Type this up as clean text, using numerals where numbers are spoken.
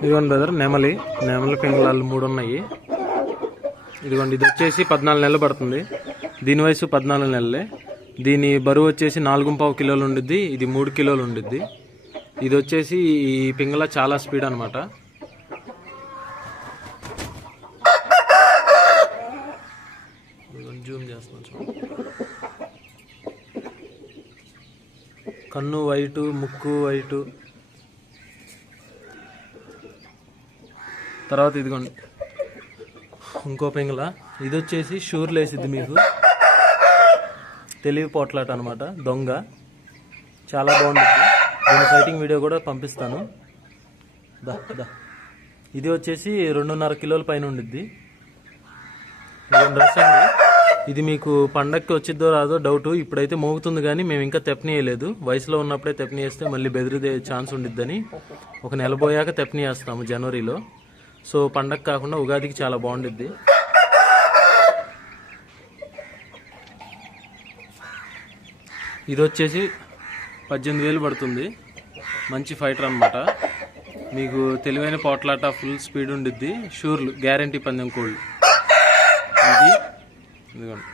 ఇదిగోండి బ్రదర్, నెమలి పింగళాలు 3 ఉన్నాయి. ఇదిగోండి, ఇది వచ్చేసి 14 నెలలు పడుతుంది. దీని వయసు 14 నెలలే. దీని బరువు వచ్చేసి 4.5 కిలోలు ఉండిద్ది. ఇది 3 కిలోలు ఉండిద్ది. ఇది వచ్చేసి ఈ పింగళ చాలా స్పీడ్ అనమాట. జూమ్ చేస్తున్నాను చూడండి. కన్ను వైటు, ముక్కు వైటు. తర్వాత ఇదిగోండి ఇంకో పింగళ. ఇది వచ్చేసి షూర్లు వేసిద్ది మీకు. తెలివి పోట్లాట అనమాట, దొంగ. చాలా బాగుంటుంది. దీని ఫైటింగ్ వీడియో కూడా పంపిస్తాను. ఇది వచ్చేసి 2.5 కిలోల పైన ఉండిద్ది. డ్రెస్ అండి. ఇది మీకు పండక్కి వచ్చిద్దో రాదో డౌట్. ఇప్పుడైతే మోగుతుంది కానీ మేము ఇంకా తెప్పనీయలేదు. వయసులో ఉన్నప్పుడే తెప్పనీయేస్తే మళ్ళీ బెదిరిదే ఛాన్స్ ఉండిద్దని 1 నెల పోయాక తెప్పనీయేస్తాము జనవరిలో. సో పండగ కాకుండా ఉగాదికి చాలా బాగుండిద్ది. ఇది వచ్చేసి 18,000 పడుతుంది. మంచి ఫైటర్ అనమాట. మీకు తెలివైన పోట్లాట, ఫుల్ స్పీడ్ ఉండిద్ది. షూర్లు గ్యారంటీ పందెం కోళ్ళు. ఇది ఇదిగోండి.